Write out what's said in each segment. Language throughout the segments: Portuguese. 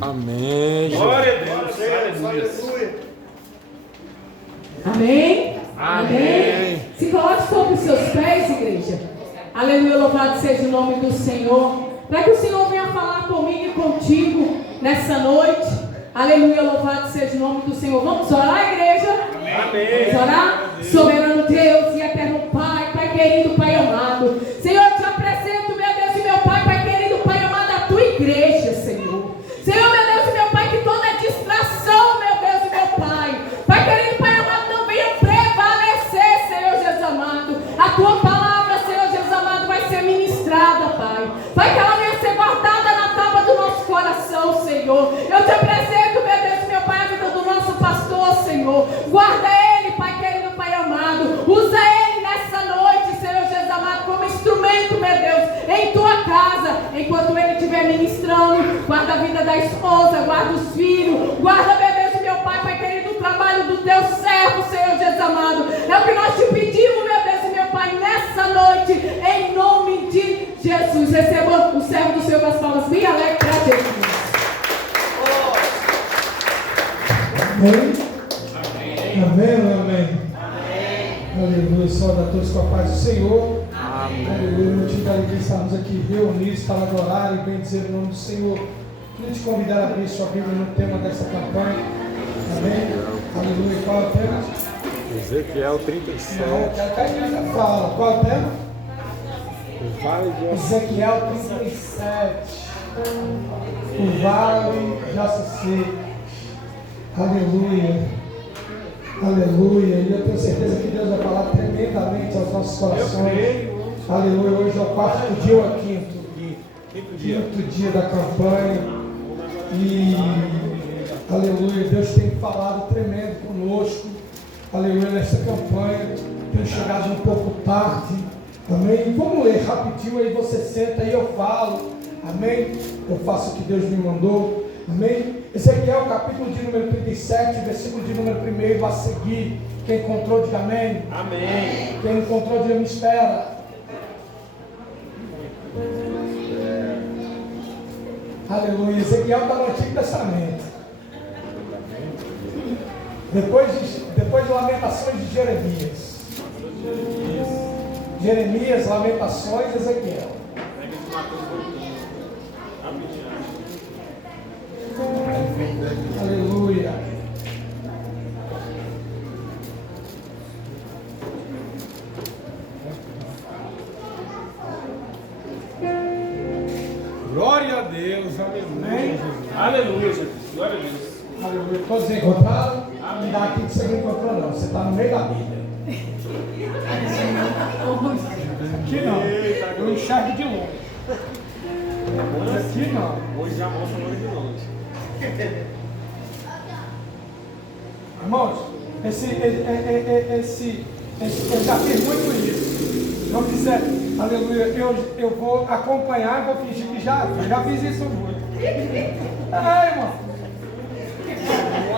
Amém. Glória a Deus. Aleluia. Amém? Amém. Se coloque sobre os seus pés, igreja. Aleluia, louvado seja o nome do Senhor. Para que o Senhor venha falar comigo e contigo nessa noite. Aleluia, louvado seja o nome do Senhor. Vamos orar, igreja? Amém. Vamos orar? Soberano Deus e eterno Pai, Pai querido, Pai amado. Senhor, eu te apresento, meu Deus e meu Pai, Pai querido, Pai amado, a tua igreja, Senhor. Senhor, meu Deus e meu Pai, que toda distração, meu Deus e meu Pai, Pai querido, Pai amado, não venha prevalecer, Senhor Jesus amado. A tua palavra, Senhor Jesus amado, vai ser ministrada, Pai. Pai, que ela venha ser guardada na tábua do nosso coração, Senhor. Eu te apresento, meu Deus e meu Pai, a vida do nosso pastor, Senhor. Guarda ele, Pai querido, Pai amado. Usa ele nessa noite, Senhor Jesus amado, como instrumento, meu Deus, em tua casa, enquanto ele estiver ministrando. Guarda a vida da esposa, guarda os filhos, guarda, meu Deus e meu Pai, Pai querido, o trabalho do teu servo, Senhor Jesus amado. É o que nós te pedimos, meu Deus e meu Pai, nessa noite, em nome de Jesus. Receba o servo do Senhor com as palmas bem alegres para Jesus. Amém? Amém, amém. Aleluia, saúde a todos com a paz do Senhor. Aleluia, motivo da alegria estarmos aqui reunidos para adorar e bendizer o nome do Senhor. Queria te convidar a abrir sua Bíblia no tema dessa campanha. Amém? Aleluia, qual é o tema? Ezequiel 37. Não, a igreja fala, qual é o tema? O vale de Ezequiel 37. O vale de ossos secos. Aleluia. Aleluia. E eu tenho certeza que Deus vai falar tremendamente aos nossos corações. Aleluia. Hoje é o quarto dia ou é quinto dia da campanha. E aleluia. Deus tem falado tremendo conosco. Aleluia. Nessa campanha. Tenho chegado um pouco tarde. Amém. Vamos ler rapidinho aí. Você senta e eu falo. Amém. Eu faço o que Deus me mandou. Amém? Ezequiel capítulo de número 37, versículo de número 1 a seguir. Quem encontrou, diga amém. Amém. Quem encontrou, diga me espera. Aleluia. Ezequiel está no Antigo Testamento. Depois de Lamentações de Jeremias. Jeremias, Lamentações, Ezequiel. Aleluia. glória a Deus. Aleluia. Amém. Aleluia, Jesus. Glória a Deus. Aleluia. Todos encontraram? Não dá aqui que você não encontrou, não. Você está no meio da Bíblia. Aqui não. Eu enxergo de longe. Aqui não. Hoje já mostra longe de longe. Irmãos, eu já fiz muito isso. Não quiser, aleluia, eu vou acompanhar e vou fingir que já fiz isso muito. Irmão.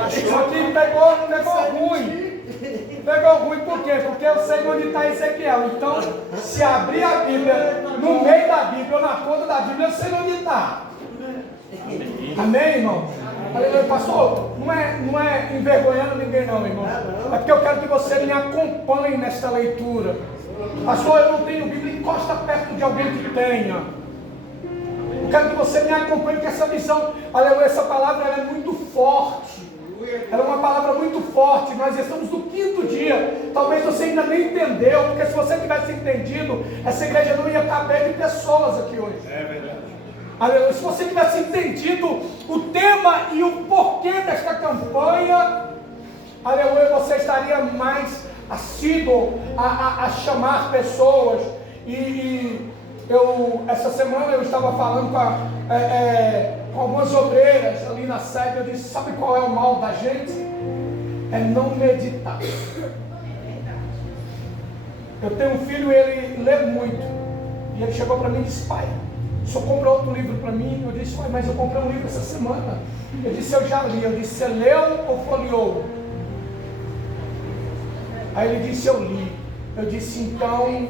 Isso aqui pegou ruim. Pegou ruim por quê? Porque eu sei onde está Ezequiel. Então, se abrir a Bíblia no meio da Bíblia ou na ponta da Bíblia, eu sei onde está. Amém, irmão? Aleluia, pastor, não é envergonhando ninguém não, irmão. É porque eu quero que você me acompanhe nesta leitura. Pastor, eu não tenho Bíblia, encosta perto de alguém que tenha. Eu quero que você me acompanhe, porque essa visão, aleluia, essa palavra ela é muito forte. Ela é uma palavra muito forte. Nós estamos no 5º dia. Talvez você ainda nem entendeu, porque se você tivesse entendido, essa igreja não ia caber de pessoas aqui hoje. É verdade. Aleluia. Se você tivesse entendido o tema e o porquê desta campanha, aleluia, você estaria mais assíduo a chamar pessoas. Essa semana eu estava falando com algumas obreiras ali na sede. Eu disse: sabe qual é o mal da gente? É não meditar. Eu tenho um filho, ele lê muito. E ele chegou para mim e disse: pai, o senhor comprou outro livro para mim? Eu disse: pai, mas eu comprei um livro essa semana. Ele disse: eu já li. Eu disse: você leu ou folheou? Aí ele disse: eu li. Eu disse: então...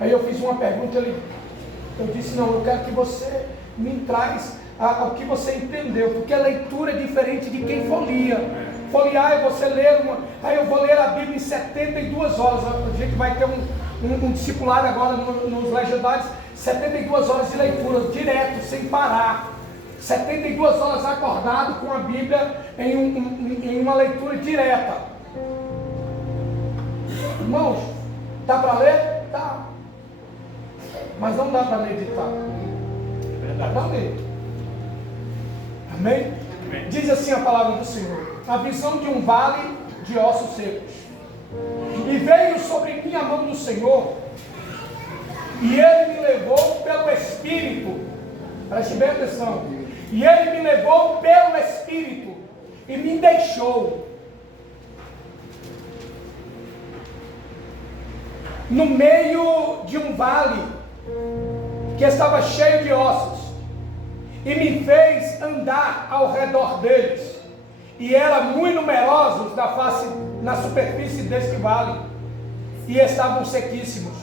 Aí eu fiz uma pergunta, eu disse: não, eu quero que você me traz ao que você entendeu, porque a leitura é diferente de quem folia. Foliar é você ler aí eu vou ler a Bíblia em 72 horas. A gente vai ter um discipulado agora nos legendários, 72 horas de leitura, direto, sem parar. 72 horas acordado com a Bíblia em uma leitura direta. Irmãos, dá para ler? Dá. Mas não dá para meditar. Dá para ler. Amém? Diz assim a palavra do Senhor: a visão de um vale de ossos secos. E veio sobre mim a mão do Senhor, e Ele me levou pelo Espírito. Preste bem atenção. E Ele me levou pelo Espírito e me deixou no meio de um vale que estava cheio de ossos, e me fez andar ao redor deles, e eram muito numerosos na superfície deste vale, e estavam sequíssimos.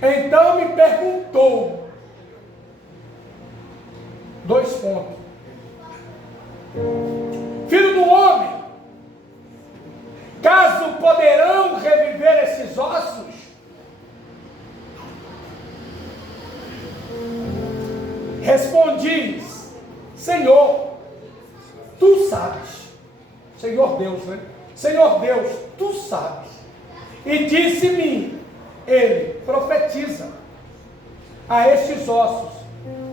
Então me perguntou, 2 pontos: filho do homem, caso poderão reviver esses ossos? Respondi: Senhor, tu sabes. Senhor Deus, né? Senhor Deus, tu sabes. E disse-me ele: profetiza a estes ossos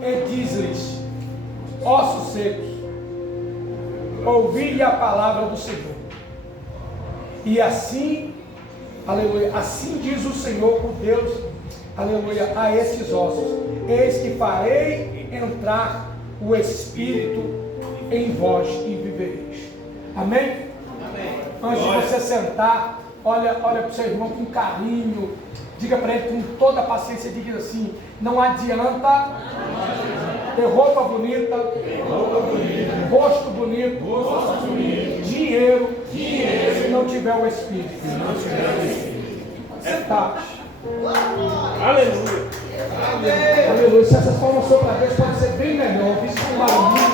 e diz-lhes: ossos secos, ouvi a palavra do Senhor. E assim, aleluia, assim diz o Senhor, o Deus, aleluia, a esses ossos: eis que farei entrar o Espírito em vós e vivereis. Amém? Amém. Antes de você sentar, olha para o seu irmão com carinho, diga para ele com toda a paciência, diga assim: não adianta ter roupa bonita, rosto bonito, dinheiro, se não tiver o Espírito. Sentar. Aleluia. Aleluia. Se essas palmas são para Deus, pode ser bem melhor. Visto com barulho,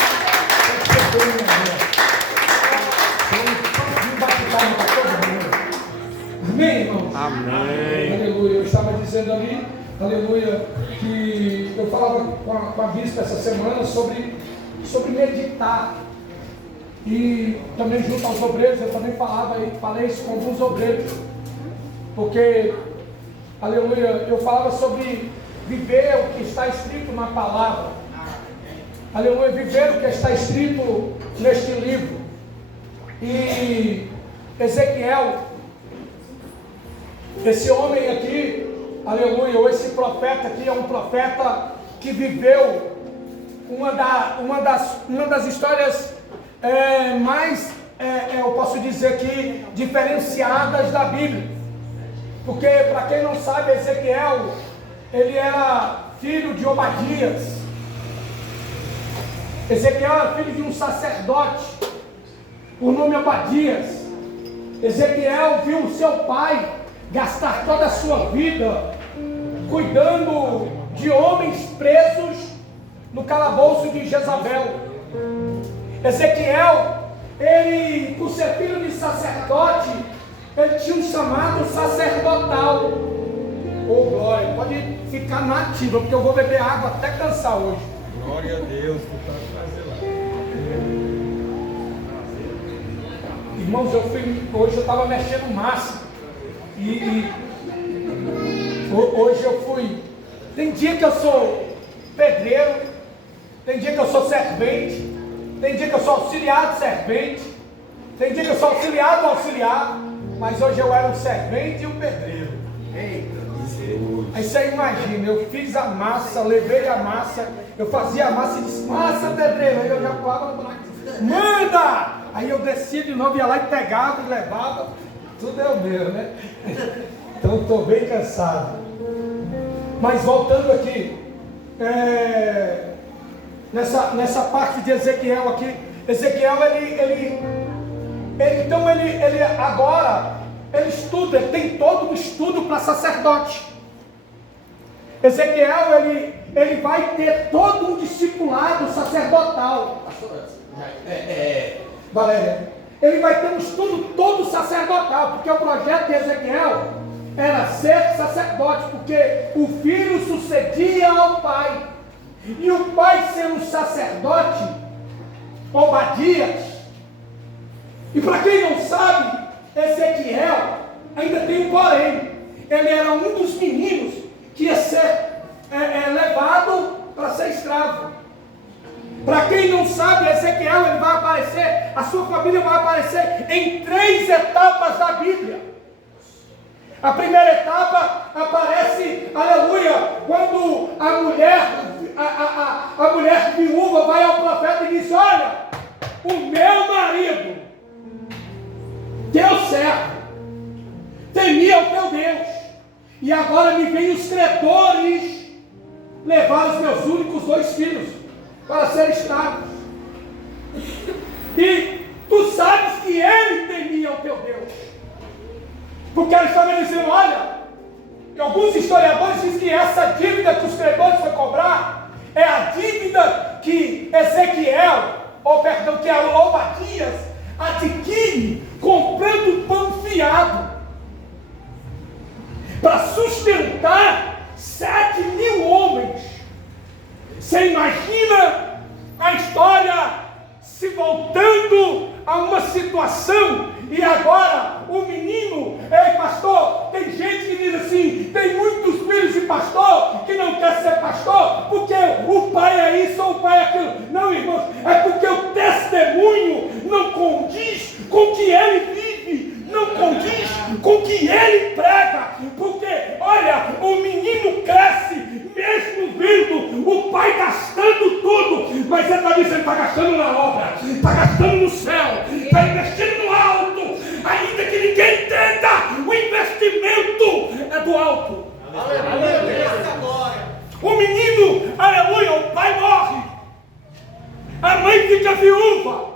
pode ser bem melhor. Vamos batizar para todo mundo. Amém, irmãos? Amém. Aleluia. Eu estava dizendo ali, aleluia, que eu falava com a bispa essa semana sobre meditar. E também junto aos obreiros, eu também falei isso com alguns obreiros. Porque, aleluia, eu falava sobre viver o que está escrito na palavra. Aleluia, viver o que está escrito neste livro. E Ezequiel, esse homem aqui, aleluia, ou esse profeta aqui é um profeta que viveu uma das histórias mais, eu posso dizer aqui, diferenciadas da Bíblia. Porque, para quem não sabe, Ezequiel, ele era filho de Obadias. Ezequiel era filho de um sacerdote, por nome Obadias. Ezequiel viu o seu pai gastar toda a sua vida cuidando de homens presos no calabouço de Jezabel. Ezequiel, ele, por ser filho de sacerdote, ele tinha um chamado sacerdotal. Oh glória, pode ficar na ativa, porque eu vou beber água até cansar hoje. Glória a Deus, que está fazendo lá. Irmãos, hoje eu estava mexendo massa. Hoje eu fui. Tem dia que eu sou pedreiro, tem dia que eu sou servente, tem dia que eu sou auxiliar de servente, tem dia que eu sou auxiliar do auxiliar, mas hoje eu era um servente e um pedreiro. Eita, aí você imagina, eu fiz a massa, levei a massa, eu fazia a massa e disse: massa, pedreiro. Aí eu já pulava no buraco, manda! Aí eu descia de novo, ia lá e pegava e levava. Tudo é o meu, né? Então eu estou bem cansado. Mas voltando aqui, nessa parte de Ezequiel aqui, Ezequiel ele agora estuda, ele tem todo um estudo para sacerdote. Ezequiel ele vai ter todo um discipulado sacerdotal. Valéria, ele vai ter um estudo todo sacerdotal, porque o projeto de Ezequiel era ser sacerdote, porque o filho sucedia ao pai, e o pai sendo um sacerdote, Obadias. E para quem não sabe, Ezequiel ainda tem um porém. Ele era um dos meninos que ia ser levado para ser escravo. Para quem não sabe, Ezequiel ele vai aparecer, a sua família vai aparecer em 3 etapas da Bíblia. A primeira etapa aparece, aleluia, quando a mulher viúva vai ao profeta e diz: olha, o meu marido, teu servo, temia o teu Deus, e agora me vêm os credores levar os meus únicos 2 filhos para ser escravos. E tu sabes que ele temia o teu Deus, porque ele estava dizendo: olha, alguns historiadores dizem que essa dívida que os credores vão cobrar é a dívida que Ezequiel, que Obadias adquire comprando pão fiado para sustentar 7.000 homens. Você imagina a história se voltando a uma situação, e agora o menino: ei pastor, tem gente que diz assim, tem muitos filhos de pastor que não quer ser pastor, porque o pai é isso ou o pai é aquilo. Não, irmãos, é porque o testemunho não condiz com o que ele vive, não condiz com o que ele prega, porque, olha, o menino cresce, mesmo vendo o pai gastando tudo, mas ele está dizendo: está gastando na obra, está gastando no céu, está investindo no alto, ainda que ninguém entenda, o investimento é do alto. Aleluia. O menino, aleluia, o pai morre, a mãe fica viúva,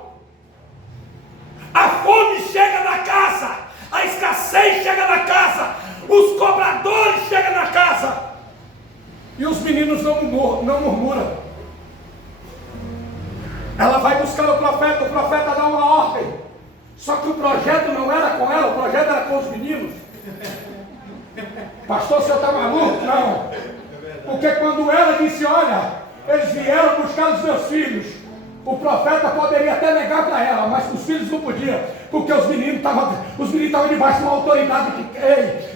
a fome chega na casa, a escassez chega na casa, os cobradores chegam na casa, e os meninos não murmuram. Ela vai buscar o profeta dá uma ordem, só que o projeto não era com ela, o projeto era com os meninos. Pastor, o senhor está maluco? Não, porque quando ela disse: olha, eles vieram buscar os meus filhos, o profeta poderia até negar para ela, mas os filhos não podiam, porque os meninos estavam debaixo de uma autoridade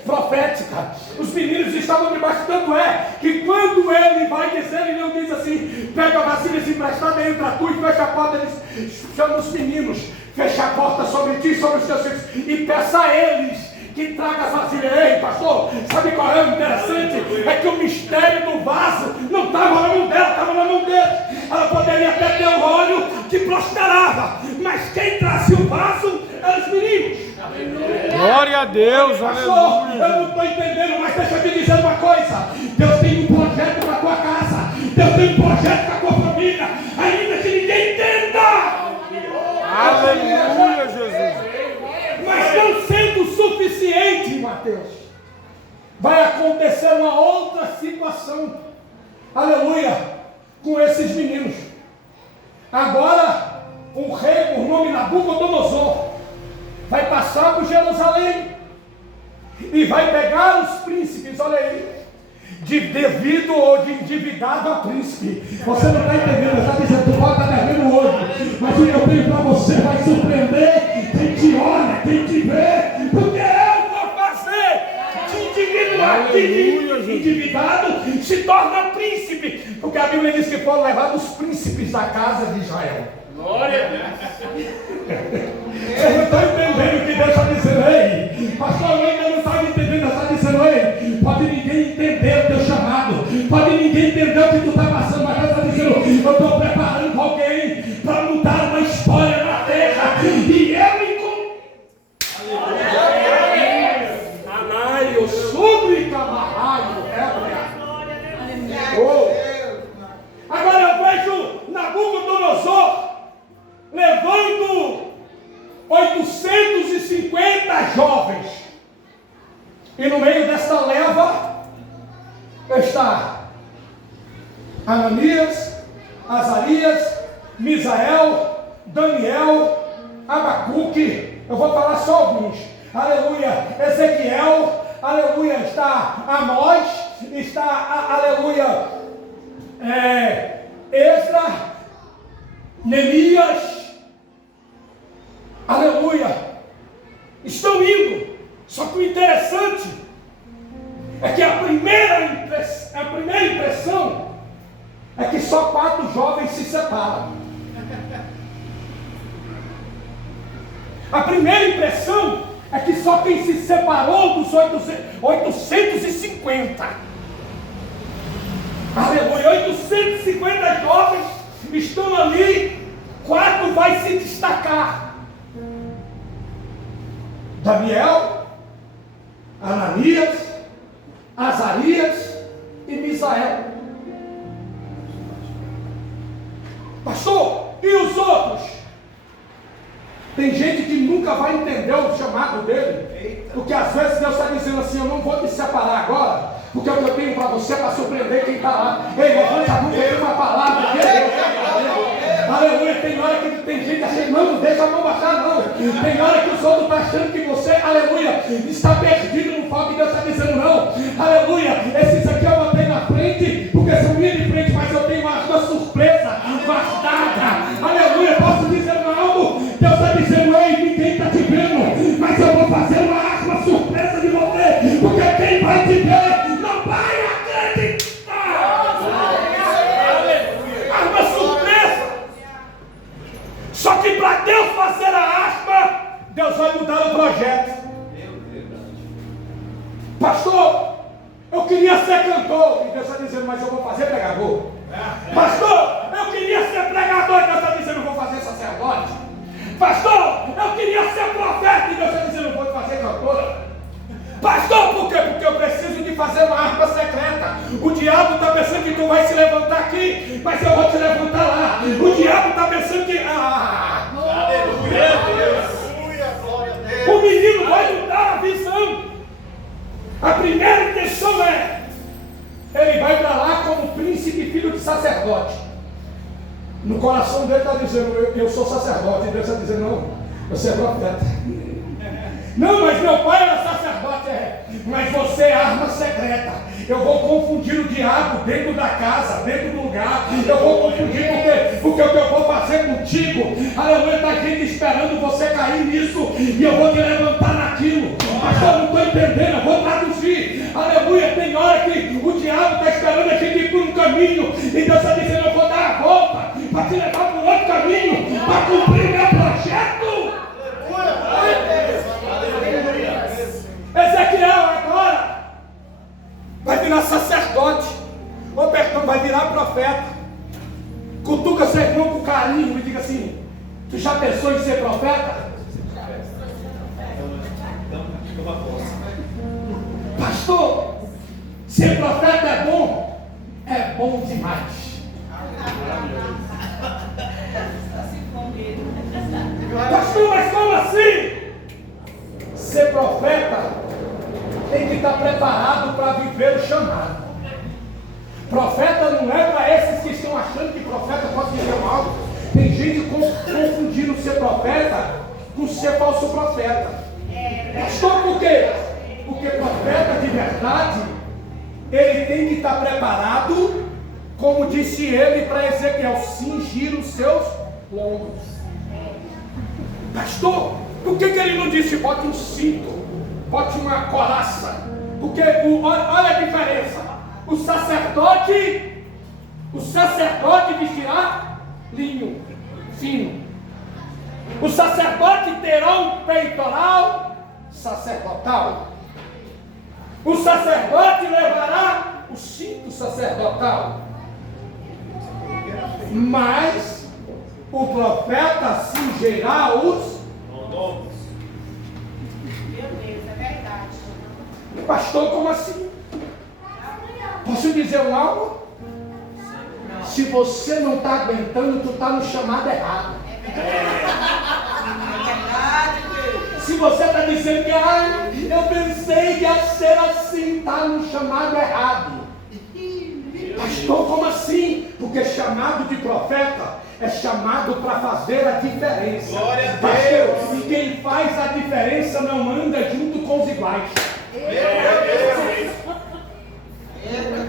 profética. Os meninos estavam debaixo, tanto é que quando ele vai dizer, ele não diz assim: pega vasilhas emprestadas, entra tu e fecha a porta. Ele chama os meninos, fecha a porta sobre ti e sobre os teus filhos, e peça a eles que traga as vasilhas. Ei, pastor, sabe qual é o interessante? É que o mistério do vaso não estava na mão dela, estava na mão dele. Ela poderia até ter um óleo que prosperava, mas quem trazia o vaso eram os meninos. Glória a Deus, pastor, aleluia. eu não estou entendendo, mas deixa eu te dizer uma coisa: Deus tem um projeto para a tua casa, Deus tem um projeto para a tua família, ainda que ninguém entenda. Aleluia, Jesus. Mas não sendo suficiente, Mateus, vai acontecer uma outra situação, aleluia, com esses meninos. Agora, um rei por nome Nabucodonosor vai passar por Jerusalém e vai pegar os príncipes, olha aí, de devido ou de endividado a príncipe. Você não está entendendo, está dizendo: tu pode estar devendo hoje, mas o que eu tenho para você vai surpreender quem te olha, quem te vê, porque eu vou fazer de endividado se torna príncipe, porque a Bíblia diz que foram levados os príncipes da casa de Israel. Glória a Deus. Você não está entendendo o que Deus está dizendo aí? Pastor, eu ainda não estava entendendo. Está dizendo aí: pode ninguém entender o teu chamado, pode ninguém entender o que tu está passando, mas Deus está dizendo: eu estou preparando alguém para mudar uma história na terra, e eu encontro. Anaio, sobre camarraio, agora eu vejo Nabucodonosor levando 850 jovens, e no meio dessa leva está Ananias, Azarias, Misael, Daniel, Abacuque, eu vou falar só alguns, aleluia, Ezequiel, aleluia, está Amós, está, aleluia, Esdra, Neemias, aleluia, estão indo, só que o interessante é que a primeira impressão é que só 4 jovens se separam. A primeira impressão é que só quem se separou dos 850. Aleluia, 850 jovens estão ali, 4 vai se destacar. Daniel, Ananias, Azarias e Misael. Pastor, e os outros? Tem gente que nunca vai entender o chamado dele, porque às vezes Deus está dizendo assim: eu não vou te separar agora, porque o que eu tenho para você é para surpreender quem está lá. Ei, levanta a mão, tem uma palavra. Aleluia, tem hora que tem gente achando, não deixa a mão baixar não. Tem hora que os outros estão achando que você, aleluia, está perdido no foco que Deus está dizendo não. Aleluia, esses aqui eu botei na frente, porque são minhas de frente, mas eu tenho uma surpresa guardada. Aleluia, posso dizer algo? Deus está dizendo, ei, ninguém está te vendo, mas eu vou fazer uma arma surpresa de você, porque quem vai te ver não vai acreditar. Arma surpresa. Só que para Deus fazer a arma, Deus vai mudar o projeto. Pastor, eu queria ser cantor, e Deus está dizendo, mas eu vou fazer pregador. Pastor, eu queria ser pregador, e Deus está dizendo, eu vou fazer sacerdote. Pastor, eu queria ser profeta, e Deus está dizendo, eu vou fazer cantora. Pastor, por quê? Porque eu preciso de fazer uma arma secreta. O diabo está pensando que tu vai se levantar aqui, mas eu vou te levantar lá. O diabo está pensando que... Aleluia, glória a Deus. O menino vai mudar a visão. A primeira intenção é, ele vai para lá como príncipe, filho de sacerdote. No coração dele está dizendo, eu sou sacerdote. E Deus está dizendo, não, você é profeta. Não, mas meu pai era sacerdote, mas você é arma secreta. Eu vou confundir o diabo dentro da casa, dentro do lugar. Eu vou confundir porque o que eu vou fazer contigo, aleluia, está gente esperando você cair nisso, e eu vou te levantar naquilo. Pastor, eu não estou entendendo, eu vou traduzir. Aleluia, tem hora que o diabo está esperando a gente ir por um caminho, e Deus está dizendo, eu vou dar a volta para te levar por outro caminho, para cumprir meu projeto. Ezequiel agora vai virar sacerdote, ou perdão, vai virar profeta. Cutuca seu irmão com carinho e diga assim, tu já pensou em ser profeta? Pastor, ser profeta é bom demais. Pastor, mas como assim? Ser profeta tem que estar preparado para viver o chamado. Profeta não é para esses que estão achando que profeta pode dizer algo. Tem gente confundindo ser profeta com ser falso profeta. Pastor, por quê? Porque profeta de verdade, ele tem que estar preparado, como disse ele para Ezequiel, cingir os seus lombos. Pastor, por que ele não disse bote um cinto, bote uma coraça? Porque olha a diferença. O sacerdote vestirá linho fino. O sacerdote terá um peitoral sacerdotal. O sacerdote levará o cinto sacerdotal. Mas o profeta cingirá os lombos. Meu Deus, é verdade. Pastor, como assim? Posso dizer algo? Se você não está aguentando, tu está no chamado errado. Se você está dizendo que eu pensei que ia ser assim, está no chamado errado. Pastor, como assim? Porque chamado de profeta é chamado para fazer a diferença. Glória a Deus. Pastor, e quem faz a diferença não anda junto com os iguais.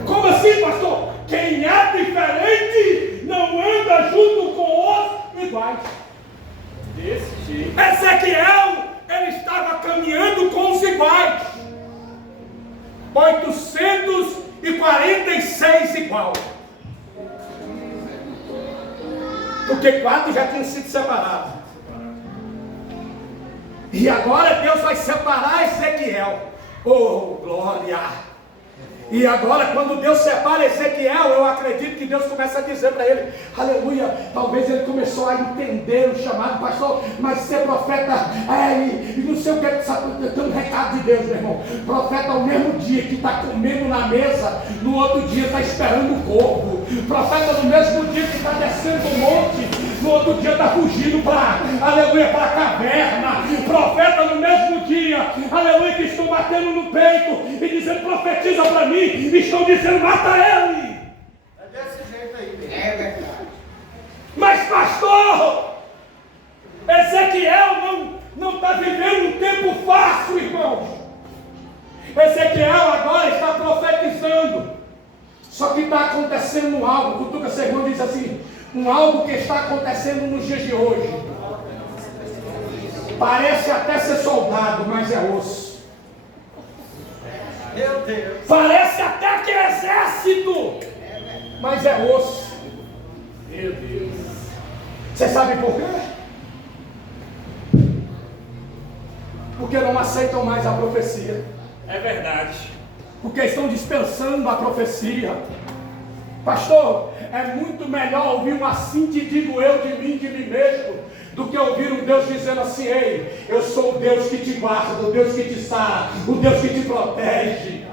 Como assim, pastor? Quem é diferente não anda junto com os iguais. Desse jeito. Ezequiel, ele estava caminhando com os iguais. 846 igual. Porque 4 já tinham sido separados. E agora Deus vai separar Ezequiel. Oh, glória! E agora, quando Deus separa Ezequiel, eu acredito que Deus começa a dizer para ele, aleluia, talvez ele começou a entender o chamado, pastor, mas ser profeta, e não sei o que, sabe, tem um recado de Deus, meu irmão. Profeta, ao mesmo dia que está comendo na mesa, no outro dia está esperando o corpo. Profeta, no mesmo dia que está descendo o monte, no outro dia está fugindo para, aleluia, para a caverna. Profeta, no mesmo dia, aleluia, que estão batendo no peito e dizendo, profetiza para mim, e estão dizendo, mata ele. É desse jeito aí. É verdade. Mas pastor, Ezequiel não está vivendo um tempo fácil, irmãos. Ezequiel agora está profetizando. Só que está acontecendo algo, cutuca seu irmão, diz assim, algo que está acontecendo nos dias de hoje. Parece até ser soldado, mas é osso. Meu Deus. Parece até que é exército, mas é osso. Meu Deus. Você sabe por quê? Porque não aceitam mais a profecia. É verdade. Porque estão dispensando a profecia. Pastor, é muito melhor ouvir um assim te digo eu de mim mesmo, do que ouvir um Deus dizendo assim, ei, eu sou o Deus que te guarda, o Deus que te sara, o Deus que te protege.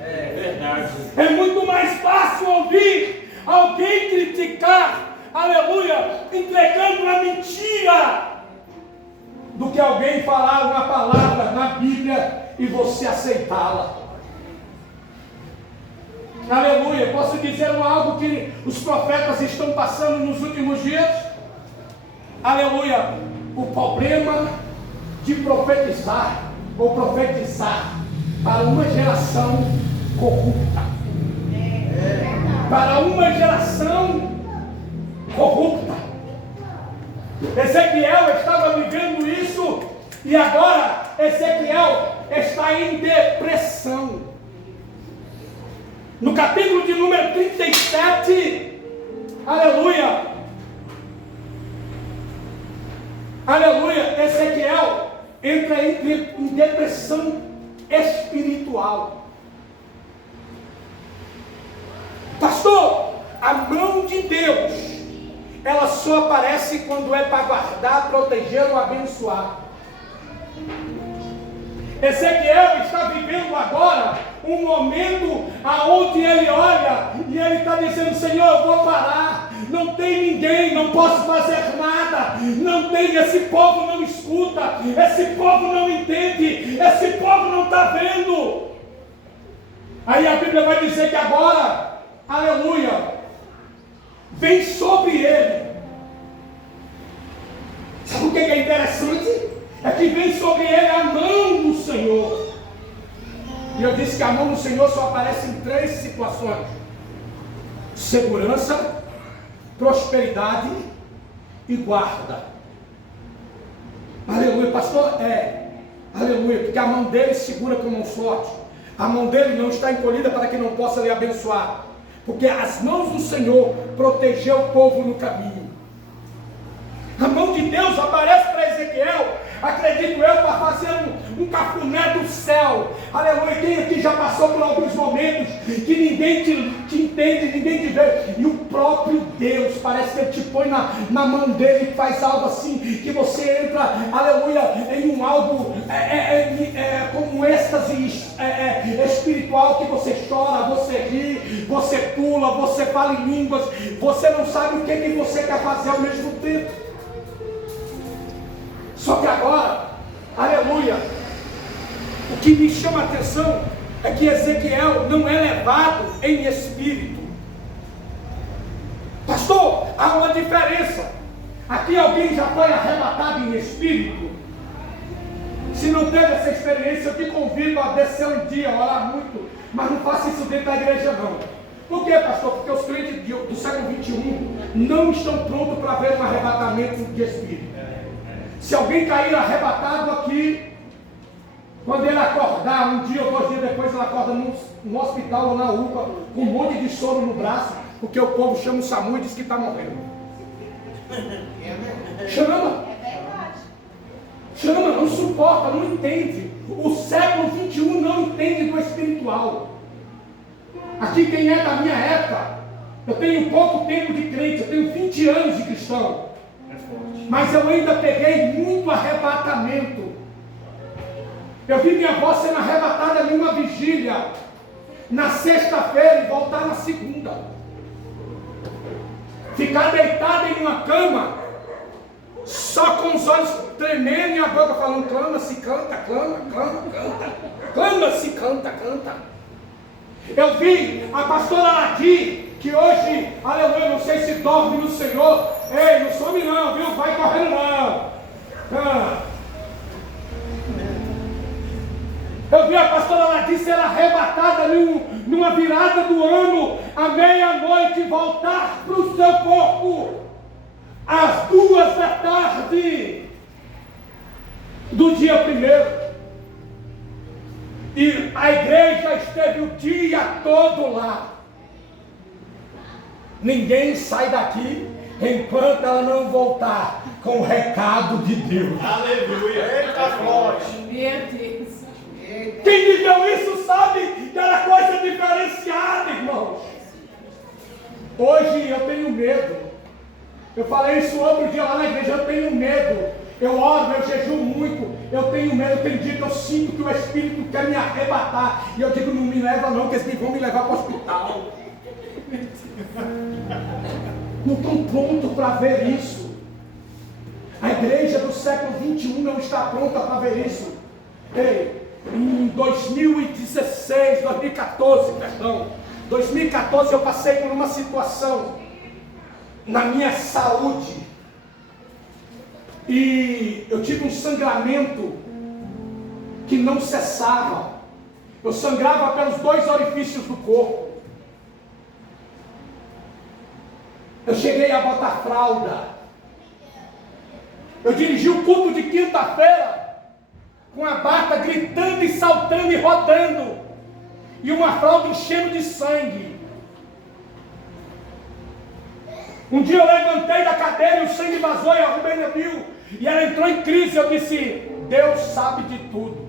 É verdade. É muito mais fácil ouvir alguém criticar, aleluia, entregando uma mentira, do que alguém falar uma palavra na Bíblia e você aceitá-la. Aleluia, posso dizer algo que os profetas estão passando nos últimos dias? Aleluia, o problema de profetizar ou profetizar para uma geração corrupta. Para uma geração corrupta. Ezequiel estava vivendo isso e agora Ezequiel está em depressão. No capítulo de número 37, aleluia, aleluia, Ezequiel entra em depressão espiritual. Pastor, a mão de Deus, ela só aparece quando é para guardar, proteger ou abençoar. Ezequiel está vivendo agora um momento aonde ele olha e ele está dizendo, Senhor, eu vou parar, não tem ninguém, não posso fazer nada, não tem, esse povo não escuta, esse povo não entende, esse povo não está vendo. Aí a Bíblia vai dizer que agora, aleluia, vem sobre ele. Sabe o que é interessante? É que vem sobre ele a mão do Senhor. E eu disse que a mão do Senhor só aparece em 3 situações: segurança, prosperidade e guarda. Aleluia, pastor, aleluia, porque a mão dele segura com mão forte. A mão dele não está encolhida para que não possa lhe abençoar, porque as mãos do Senhor protegeu o povo no caminho. A mão de Deus aparece para Ezequiel, acredito eu, para fazer um cafuné do céu. Aleluia, quem aqui já passou por alguns momentos que ninguém te entende, ninguém te vê, e o próprio Deus, parece que ele te põe na mão dele e faz algo assim, que você entra, aleluia, em um algo como um êxtase espiritual, que você chora, você ri, você pula, você fala em línguas, você não sabe o que você quer fazer ao mesmo tempo. Só que agora, aleluia, o que me chama a atenção é que Ezequiel não é levado em espírito. há uma diferença. Aqui alguém já foi arrebatado em espírito? Se não teve essa experiência, eu te convido a descer um dia, orar muito, mas não faça isso dentro da igreja não. Por quê, pastor? Porque os crentes do século XXI não estão prontos para ver um arrebatamento de espírito. Se alguém cair arrebatado aqui, quando ele acordar, um dia ou 2 dias depois, ele acorda no hospital ou na UPA, com um monte de soro no braço, porque o povo chama o SAMU e diz que está morrendo. Chama. Chama, não suporta, não entende. O século XXI não entende do espiritual. Aqui quem é da minha época, eu tenho pouco tempo de crente, eu tenho 20 anos de cristão. Mas eu ainda peguei muito arrebatamento. Eu vi minha avó sendo arrebatada em uma vigília, na sexta-feira e voltar na segunda. Ficar deitada em uma cama, só com os olhos tremendo e a boca falando, clama-se, canta, clama, canta. Clama-se, canta. Eu vi a pastora Ladi, que hoje, aleluia, não sei se dorme no Senhor. Ei, não some não, viu? Vai correndo não. Eu vi a pastora Ladi ser arrebatada numa virada do ano, à meia-noite, voltar para o seu corpo, às 2 da tarde do dia 1º. E a igreja esteve o dia todo lá. Ninguém sai daqui enquanto ela não voltar com o recado de Deus. Aleluia. Eita, glória. Meu Deus. Quem me deu isso sabe que era coisa diferenciada, irmãos. Hoje eu tenho medo. Eu falei isso outro dia lá na igreja, eu tenho medo. Eu oro, eu jejuo muito, eu tenho medo. Tem dia que eu sinto que o Espírito quer me arrebatar. E eu digo, não me leva não, que eles vão me levar para o hospital. Não estão prontos para ver isso. A igreja do século XXI não está pronta para ver isso. Ei, em 2014, eu passei por uma situação na minha saúde. E eu tive um sangramento que não cessava. Eu sangrava pelos 2 orifícios do corpo. Eu cheguei a botar fralda. Eu dirigi o culto de quinta-feira com a bata gritando e saltando e rodando. E uma fralda enchendo de sangue. Um dia eu levantei da cadeira e o sangue vazou e a Rubênia viu. E ela entrou em crise. Eu disse, Deus sabe de tudo.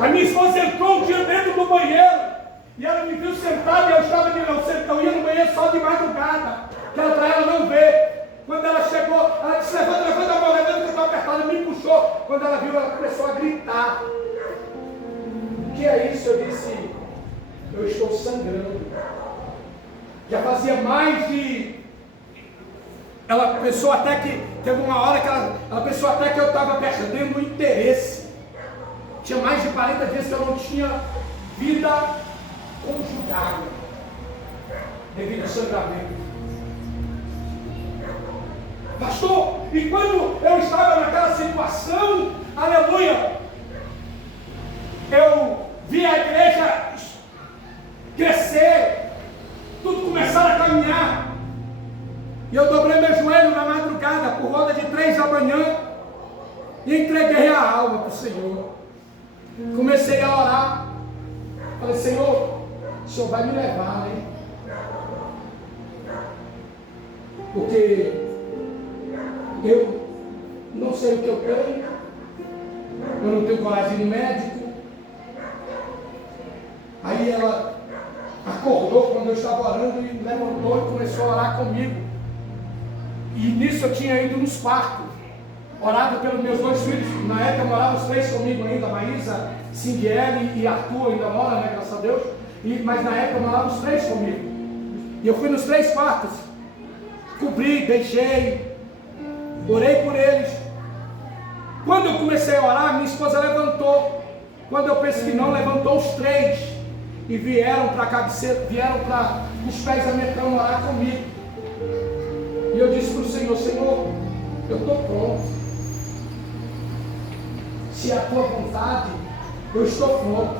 A minha esposa entrou um dia dentro do banheiro. E ela me viu sentada e eu estava de não. Eu ia no banheiro só de madrugada. Que era para ela não ver. Quando ela chegou, ela disse, levanta a mão, levanta que eu estou apertada. Me puxou. Quando ela viu, ela começou a gritar. O que é isso? Eu disse, eu estou sangrando. Já fazia mais de... Ela pensou até que... Teve uma hora que ela pensou até que eu estava perdendo o interesse. Tinha mais de 40 dias que eu não tinha vida conjugal. Devido ao sangramento. Pastor, e quando eu estava naquela situação, aleluia, eu vi a igreja crescer, tudo começar a caminhar. E eu dobrei meu joelho na madrugada, por volta de 3 da manhã, e entreguei a alma para o Senhor. Comecei a orar. Falei, Senhor, o Senhor vai me levar, né? Porque eu não sei o que eu tenho, eu não tenho coragem de ir no médico. Aí ela acordou quando eu estava orando e levantou e começou a orar comigo. E nisso eu tinha ido nos quartos, orado pelos meus 2 filhos. Na época moravam os 3 comigo ainda, Maísa, Cindiele e Arthur ainda mora, né, graças a Deus. Mas na época moravam os 3 comigo. E eu fui nos 3 quartos, cobri, beijei, orei por eles. Quando eu comecei a orar, minha esposa levantou. Quando eu pensei que não, levantou os 3 e vieram para a cabeceira, vieram para os pés da minha cama orar comigo. Senhor, Senhor, eu estou pronto. Se é a tua vontade, eu estou pronto.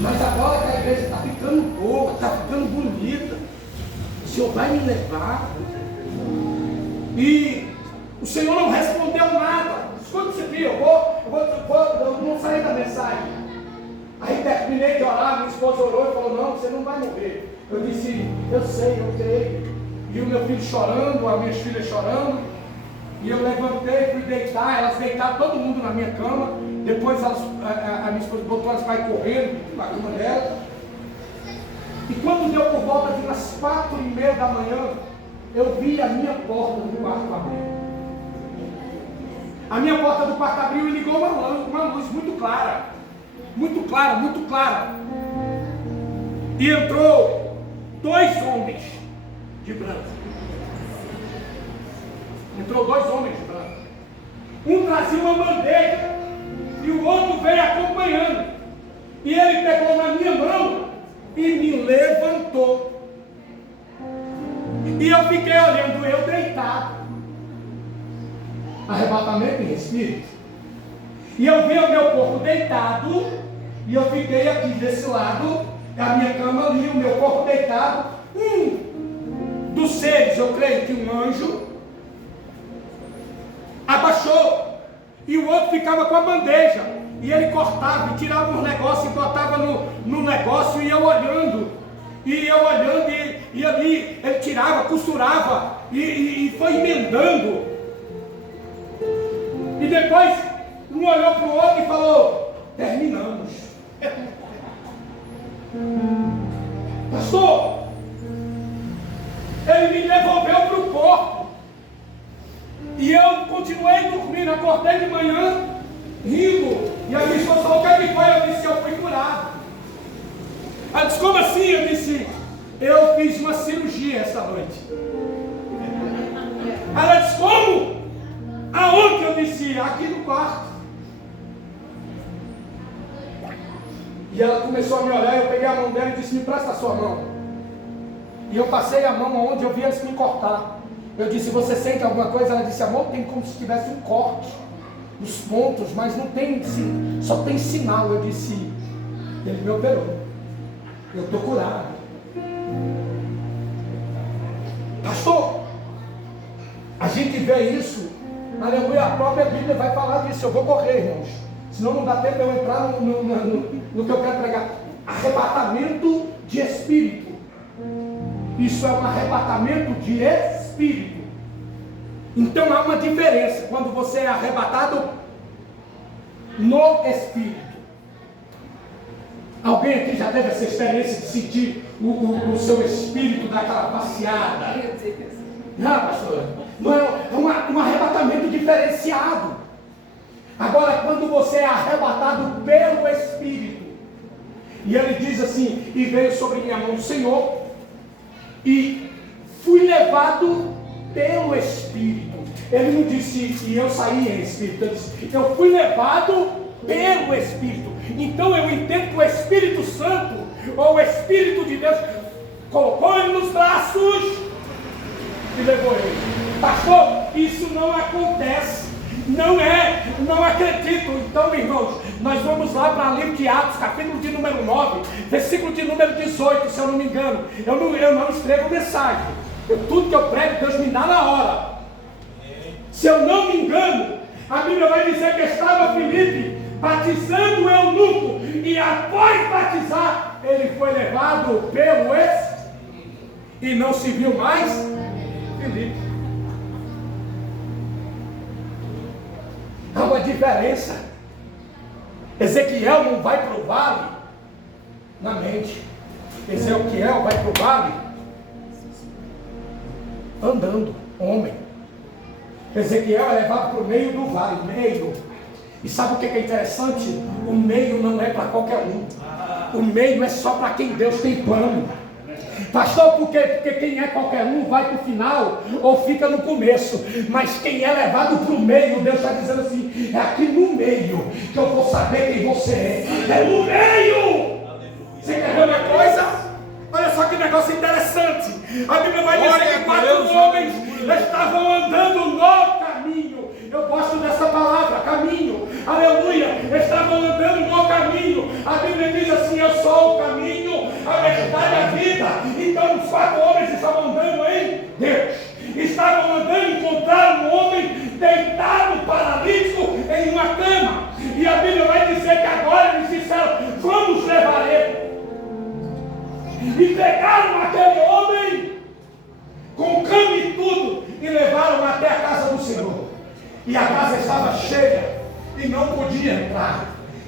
Mas agora que a igreja está ficando boa, está ficando bonita, o Senhor vai me levar. E o Senhor não respondeu nada. Escuta isso aqui, eu não saí da mensagem. Aí terminei de orar, minha esposa orou e falou, não, você não vai morrer. Eu disse, eu sei, eu creio. E o meu filho chorando, as minhas filhas chorando. E eu levantei, fui deitar, elas deitaram todo mundo na minha cama. Depois a minha esposa botou as pais correndo na cama dela. E quando deu por volta de umas 4h30 da manhã, eu vi a minha porta do quarto abrir. A minha porta do quarto abriu e ligou uma luz muito clara. Muito clara, muito clara. E entrou 2 homens de branco. Entrou 2 homens de branco. Um trazia uma bandeja e o outro veio acompanhando. E ele pegou na minha mão e me levantou. E eu fiquei olhando, eu deitado. Arrebatamento em espírito. E eu vi o meu corpo deitado. E eu fiquei aqui desse lado. A minha cama ali, o meu corpo deitado. Um dos seres, eu creio que um anjo, abaixou. E o outro ficava com a bandeja. E ele cortava e tirava uns negócios e botava no negócio. E eu olhando. E ali ele tirava, costurava. E foi emendando. E depois um olhou para o outro e falou, terminamos. Pastor, ele me devolveu para o corpo. E eu continuei dormindo, acordei de manhã, rindo. E a minha esposa falou, o que é que foi? Eu disse, eu fui curado. Ela disse, como assim? Eu disse, eu fiz uma cirurgia essa noite. Ela disse, como? Aonde? Eu disse, aqui no quarto. E ela começou a me olhar, eu peguei a mão dela e disse, me presta a sua mão. E eu passei a mão onde eu vi eles me cortar. Eu disse, você sente alguma coisa? Ela disse, amor, tem como se tivesse um corte nos pontos, mas não tem, só tem sinal. Eu disse, ele me operou. Eu estou curado. Pastor, a gente vê isso, aleluia, a própria Bíblia vai falar disso. Eu vou correr, irmãos, senão não dá tempo de eu entrar no que eu quero pregar. Arrebatamento de espírito. Isso é um arrebatamento de espírito. Então há uma diferença quando você é arrebatado no espírito. Alguém aqui já teve essa experiência de sentir o seu espírito daquela passeada? Não, pastor, não é um arrebatamento diferenciado. Agora, quando você é arrebatado pelo Espírito, e ele diz assim, e veio sobre minha mão o Senhor, e fui levado pelo Espírito. Ele não disse, e eu saí em Espírito, ele disse, eu fui levado pelo Espírito. Então eu entendo que o Espírito Santo, ou o Espírito de Deus, colocou ele nos braços e levou ele. Pastor, isso não acontece. Não acredito. Então, irmãos, nós vamos lá para o livro de Atos, capítulo de número 9, versículo de número 18, se eu não me engano. Eu não escrevo mensagem. Tudo que eu prego, Deus me dá na hora. Se eu não me engano, a Bíblia vai dizer que estava Filipe batizando o eunuco, e após batizar, ele foi levado pelo Espírito, e não se viu mais Filipe. Há uma diferença. Ezequiel não vai para o vale na mente. Ezequiel vai para o vale andando, homem. Ezequiel é levado para o meio do vale, meio. E sabe o que é interessante? O meio não é para qualquer um. O meio é só para quem Deus tem plano. Pastor, por quê? Porque quem é qualquer um vai para o final ou fica no começo. Mas quem é levado para o meio, Deus está dizendo assim, é aqui no meio que eu vou saber quem você é. É no meio. Você quer ver uma coisa? Olha só que negócio interessante. A Bíblia vai dizer que 4 homens estavam andando no caminho. Eu gosto dessa palavra, caminho. Aleluia. Estavam andando no caminho. A Bíblia diz assim: eu sou o caminho, a verdade e a vida. Então os 4 homens estavam andando em Deus. Estavam andando e encontraram um homem deitado, paralítico, em uma cama. E a Bíblia vai dizer que agora eles disseram: vamos levar ele. E pegaram aquele homem com cama e tudo e levaram até a casa do Senhor. E a casa estava cheia e não podia entrar.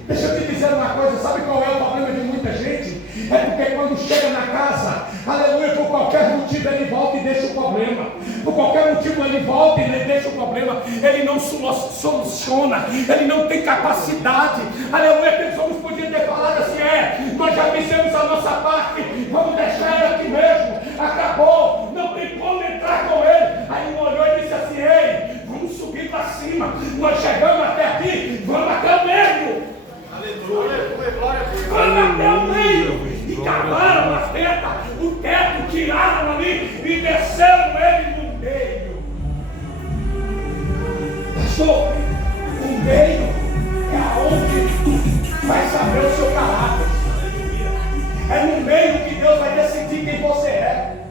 Deixa eu te dizer uma coisa: sabe qual é o problema de muita gente? É porque quando chega na casa, aleluia, por qualquer motivo ele volta e deixa o problema. Por qualquer motivo ele volta e ele deixa o problema. Ele não soluciona, ele não tem capacidade. Aleluia, aqueles homens podiam ter falado assim: nós já fizemos a nossa parte, vamos deixar ele aqui mesmo, acabou, não tem como entrar com ele. Aí um olhou e disse assim: ei, vamos subir para cima, nós chegamos até aqui, vamos até o meio. Aleluia, glória a Deus. Vamos até o meio. E cavaram a teta, o teto, tiraram ali e desceram ele no meio. Pastor, o meio é aonde vai saber o seu caráter. É no meio que Deus vai decidir quem você é.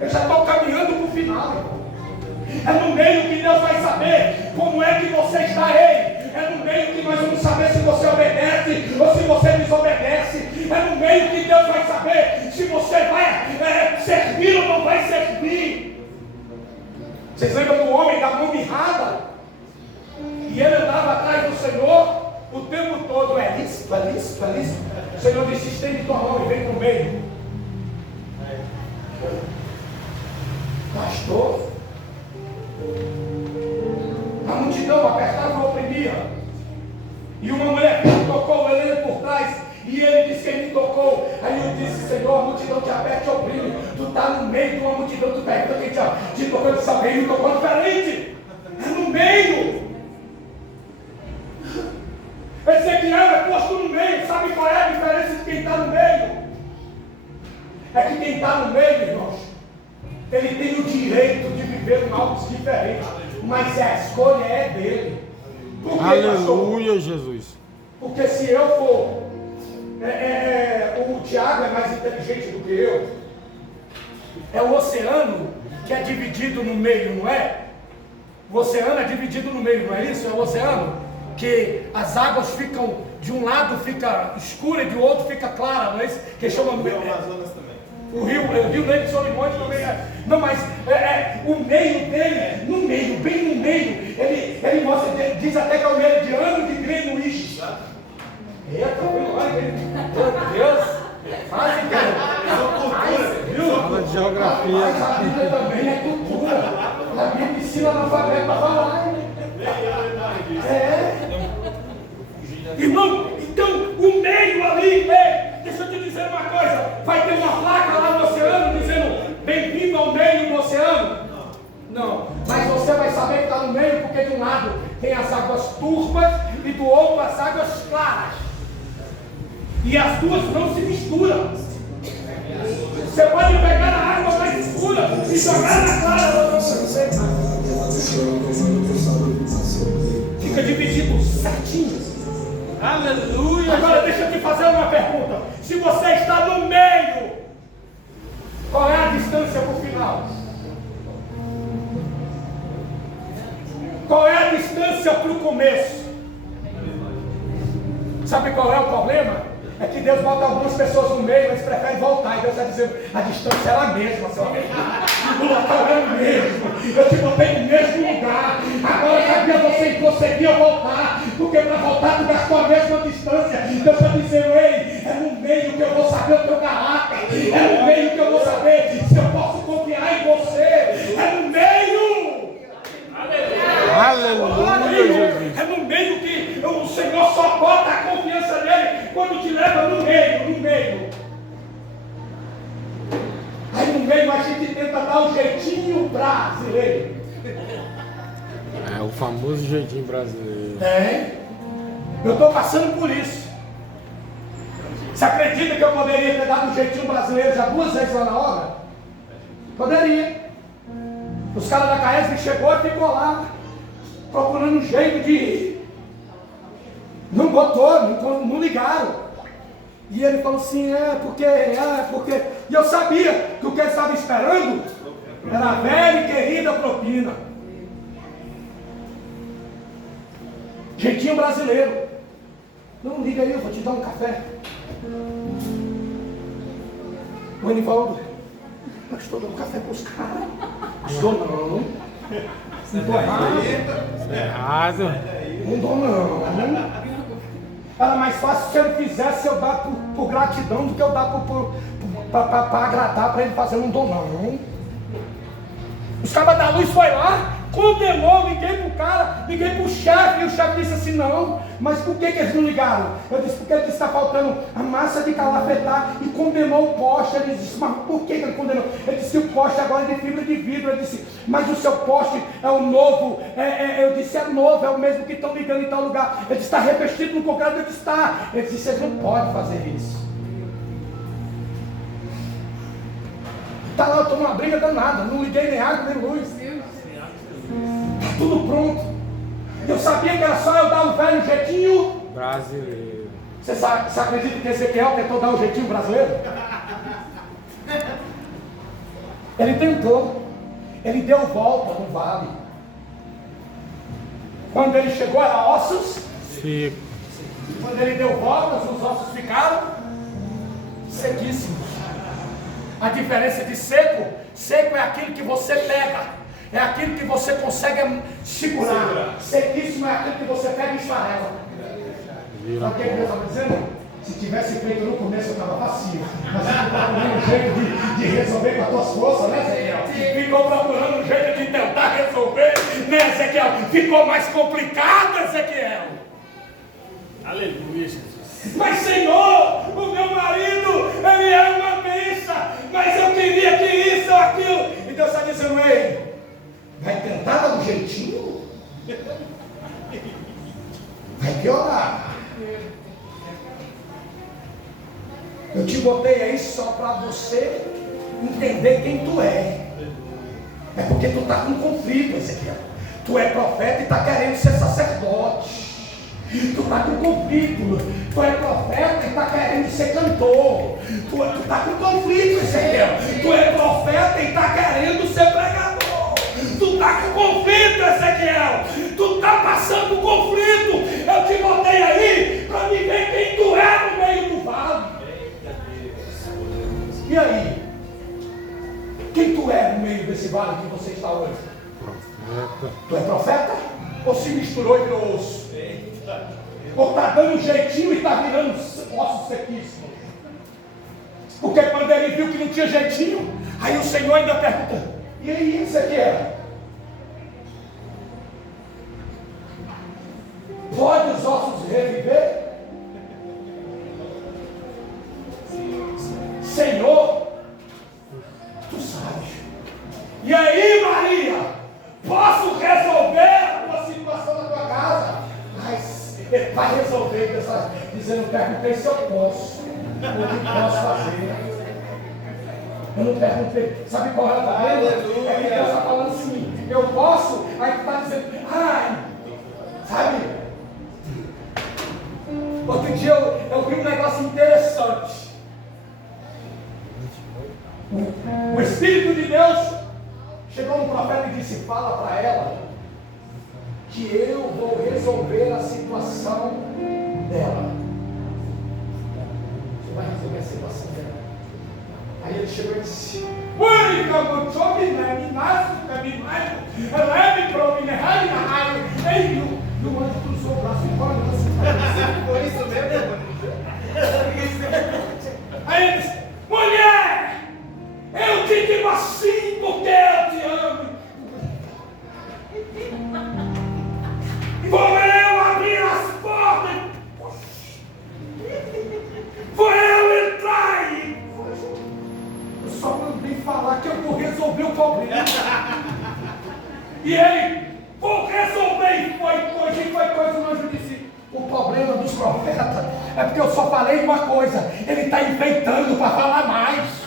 Eu já estou caminhando para o final, irmão. É no meio que Deus vai saber como é que você está, ei. É no meio que nós vamos saber se você obedece ou se você desobedece. É no meio que Deus vai saber se você vai servir ou não vai servir. Vocês lembram do homem da mão mirrada? E ele andava atrás do Senhor o tempo todo. É lícito, é lícito, é lícito. O Senhor disse: estende tua mão e vem para o meio. Pastor, a multidão apertava e oprimia. E uma mulher tocou ele por trás. E ele disse que ele tocou. Aí eu disse: Senhor, a multidão te aperta e oprime. Tu está no meio de uma multidão, tu pergunta quem te tocou. Eu disse: alguém me tocou diferente. É no meio. Ezequiel é posto no meio. Sabe qual é a diferença de quem está no meio? É que quem está no meio, irmãos, ele tem o direito de viver um algo diferente, mas a escolha é dele. Por quê, Aleluia, Jesus. Porque se eu for, o Tiago é mais inteligente do que eu. É o oceano que é dividido no meio, não é? O oceano é dividido no meio, não é isso? É o oceano que as águas ficam, de um lado fica escura e do outro fica clara, não é isso? Que chama O Amazonas também. o Rio Negro de Solimões também é. Não, mas o meio dele, no meio, bem no meio, ele mostra, diz até que é o meridiano de Greenwich. Eita, meu Deus, faz viu? Fala de geografia. Mas a Bíblia também é cultura. A Bíblia ensina analfabeto a falar. Irmão, então o meio ali, deixa eu te dizer uma coisa: vai ter uma placa lá no oceano dizendo bem-vindo ao meio do oceano? Não, mas você vai saber que está no meio, porque de um lado tem as águas turvas e do outro as águas claras, e as duas não se misturam. Você pode pegar a água mais escura e jogar na clara. Fica dividido certinho. Aleluia. Agora deixa eu te fazer uma pergunta: se você está no meio, qual é a distância para o final? Qual é a distância para o começo? Sabe qual é o problema? É que Deus bota algumas pessoas no meio, eles preferem voltar. E Deus está dizendo: a distância era a mesma, seu amigo. O local era o mesmo. Eu te botei no mesmo lugar. Agora sabia você conseguia voltar. Porque para voltar tu gastou a mesma distância. Deus está dizendo: ei, é no meio que eu vou saber o teu caráter. É no meio que eu vou saber se eu posso confiar em você. É no meio. Aleluia, Jesus. É no meio que o Senhor só bota a confiança nele quando te leva no meio. Aí no meio a gente tenta dar um jeitinho brasileiro. É o famoso jeitinho brasileiro. Eu estou passando por isso. Você acredita que eu poderia ter dado um jeitinho brasileiro já 2 vezes lá na obra? Poderia. Os caras da Caesb chegou e ficou lá, procurando um jeito de ir. Não botou, não ligaram. E ele falou assim, porque. E eu sabia que o que ele estava esperando era a velha e querida propina. Jeitinho brasileiro. Não, liga aí, eu vou te dar um café. O Enivaldo, eu estou dando café para os caras. Estou não. Não estou errado. Errado. Não dou não. Era mais fácil se ele fizesse eu dar por gratidão do que eu dar para agradar para ele fazer. Não dou não. Os cabas da luz foi lá, condenou, liguei pro cara, liguei pro chefe, e o chefe disse assim, não, mas por que eles não ligaram? Eu disse, porque ele disse que está faltando a massa de calafetar e condenou o poste. Ele disse, mas por que ele condenou? Ele disse que o poste agora é de fibra de vidro. Ele disse, mas o seu poste é o novo. Eu disse, é novo, é o mesmo que estão ligando em tal lugar. Ele disse, está revestido no concreto. Eu disse, está. Ele disse, vocês não podem fazer isso. Está lá, eu estou numa briga danada, não liguei nem água nem luz. Está tudo pronto. Eu sabia que era só eu dar um velho jeitinho Brasileiro. Você acredita que Ezequiel tentou dar um jeitinho brasileiro? Ele tentou. Ele deu volta no vale. Quando ele chegou era ossos. Fico. Quando ele deu voltas, os ossos ficaram sequíssimos. A diferença de seco, seco é aquilo que você pega, é aquilo que você consegue segurar. Sequíssimo é aquilo que você pega e esfarela. Sabe o que Deus estava dizendo? Se tivesse feito no começo eu estava vazio, mas ficou procurando um jeito de resolver com as tuas forças, né, Ezequiel? Ficou procurando um jeito de tentar resolver, né, Ezequiel? Ficou mais complicado, Ezequiel. Aleluia, Jesus. Mas Senhor, o meu marido, ele é uma bênção, mas eu queria que isso ou aquilo. E Deus está dizendo, ei, vai tentar dar um jeitinho? Vai piorar. Eu te botei aí só para você entender quem tu é. É porque tu está com conflito, Ezequiel. Tu é profeta e está querendo ser sacerdote. Tu está com conflito. Tu é profeta e está querendo ser cantor. Tu está com conflito, Ezequiel. Tu é profeta e está querendo ser pregador. Tu está com conflito, Ezequiel. Tu está passando conflito. Eu te botei aí para me ver quem tu é no meio do vale. E aí? Quem tu é no meio desse vale que você está hoje? Profeta. Tu é profeta? Ou se misturou e virou osso? Ou está dando um jeitinho e está virando ossos sequíssimos? Porque quando ele viu que não tinha jeitinho, aí o Senhor ainda perguntou, e aí, isso aqui é? Pode os ossos reviver? Senhor, tu sabes. E aí, Maria, posso resolver a tua situação na tua casa? Mas ele vai resolver, dizendo, perguntei se eu posso. O que posso fazer? Eu não perguntei. Sabe qual é o problema? É que Deus está falando assim, eu posso, aí tu está dizendo, ai, sabe? Outro dia eu vi um negócio interessante. O Espírito de Deus chegou no profeta e disse, fala para ela que eu vou resolver a situação dela. Você vai resolver a situação dela. Aí ele chegou e disse, e o anjo cruzou o braço e fora assim. Foi isso mesmo? Aí ele disse, mulher, eu te digo assim porque eu te amo. Vou eu abrir as portas. Vou eu entrar aí. Eu só mandei falar que eu vou resolver o problema. E ele, vou resolver. E foi coisa, o anjo disse, o problema dos profetas é porque eu só falei uma coisa. Ele está enfeitando para falar mais.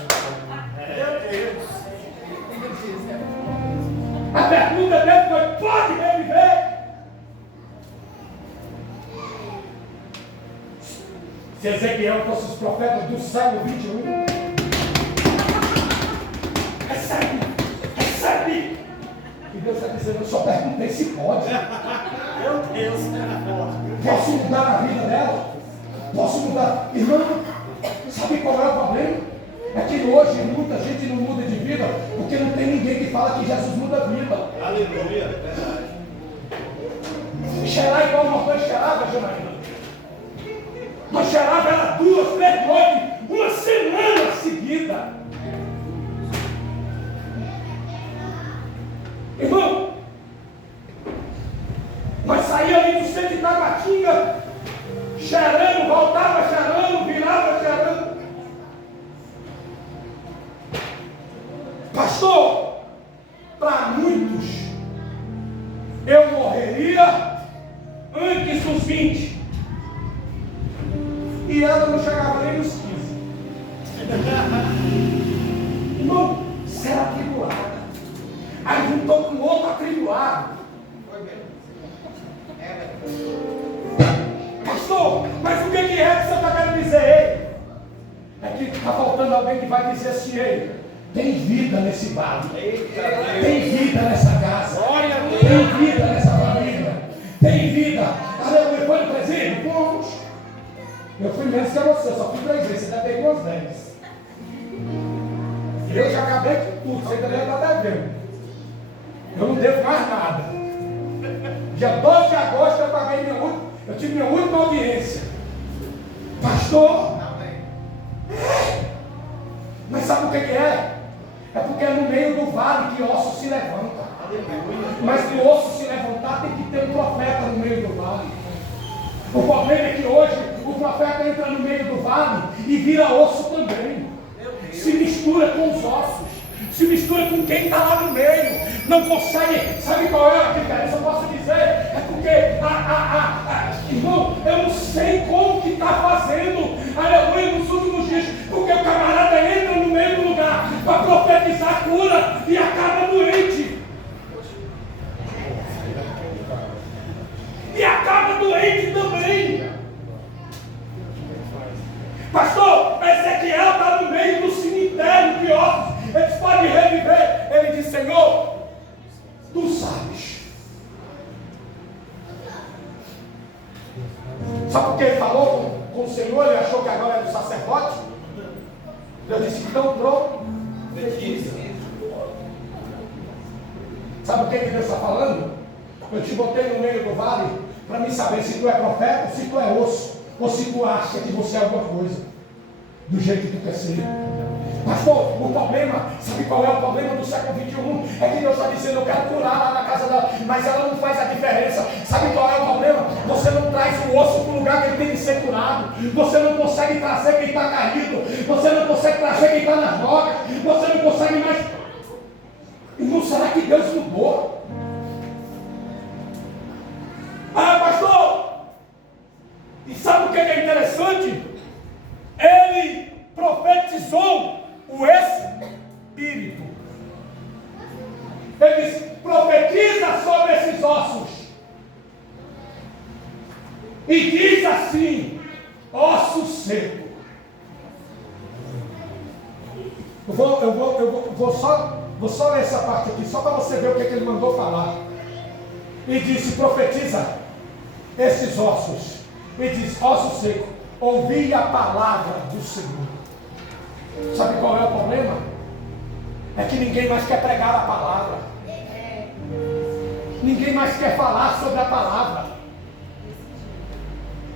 A pergunta dele foi: pode reviver? Se Ezequiel fosse os profetas do século 21, recebe. E Deus está dizendo: eu só perguntei se pode. Meu Deus, Posso mudar a vida dela? Posso mudar? Irmão, sabe qual é o problema? É que hoje muita gente não muda de vida porque não tem ninguém que fala que Jesus muda a vida. aleluia, verdade. Cheirar igual nós cheirava, Janaína. Nós cheirava ela 2, 3 noites, uma semana seguida. Irmão, nós saíamos ali do centro de Tabatinga, cheirando, voltava cheirando, virava cheirando. Pastor, para muitos, eu morreria antes dos 20. E ela não chegava nem nos 15. Irmão, você era atribulada. Aí juntou com outro atribulado. Pastor, mas o que é que você está querendo dizer? Ei, é que está faltando alguém que vai dizer assim: ei, tem vida nesse vale, tem vida nessa casa, tem vida nessa família, tem vida. Aleluia, foi no presídio? Fomos. Eu fui menos que você, só fui 3 vezes, você já pegou umas 10. Eu já acabei com tudo, você ainda deve estar devendo. Eu não devo mais nada. Dia 12 de agosto eu paguei eu tive minha última audiência. Pastor, mas sabe o que é? É porque é no meio do vale que osso se levanta. Mas para o osso se levantar tem que ter um profeta no meio do vale. O problema é que hoje o profeta entra no meio do vale e vira osso também. Se mistura com os ossos, se mistura com quem está lá no meio. Não consegue. Sabe qual é a diferença? Eu posso dizer, é porque irmão, eu não sei como que está fazendo, aleluia, nos últimos dias, porque o camarada entra no meio do lugar para profetizar a cura e acaba doente. E acaba doente também. Pastor, Ezequiel está no meio do cemitério de ossos. Eles podem reviver. Ele diz: Senhor, tu sabes. Sabe por que ele falou com o Senhor? Ele achou que agora era do sacerdote. Deus disse: então pronto. Sabe o que Deus está falando? Eu te botei no meio do vale para me saber se tu é profeta, se tu é osso, ou se tu acha que você é alguma coisa, do jeito que tu quer ser. Pastor, o problema, sabe qual é o problema do século 21? É que Deus está dizendo: eu quero curar lá na casa dela, mas ela não faz a diferença. Sabe qual é o problema? Você não traz o osso para o lugar que ele tem que ser curado. Você não consegue trazer quem está caído. Você não consegue trazer quem está nas drogas. Você não consegue mais. Irmão, será que Deus mudou? Ah, pastor! E sabe o que é interessante? Ele profetizou o Espírito. Ele diz: profetiza sobre esses ossos. E diz assim: osso seco. Eu vou só ler essa parte aqui, só para você ver o que ele mandou falar. E disse: profetiza esses ossos. E diz: osso seco, ouvi a palavra do Senhor. Sabe qual é o problema? É que ninguém mais quer pregar a palavra. Ninguém mais quer falar sobre a palavra.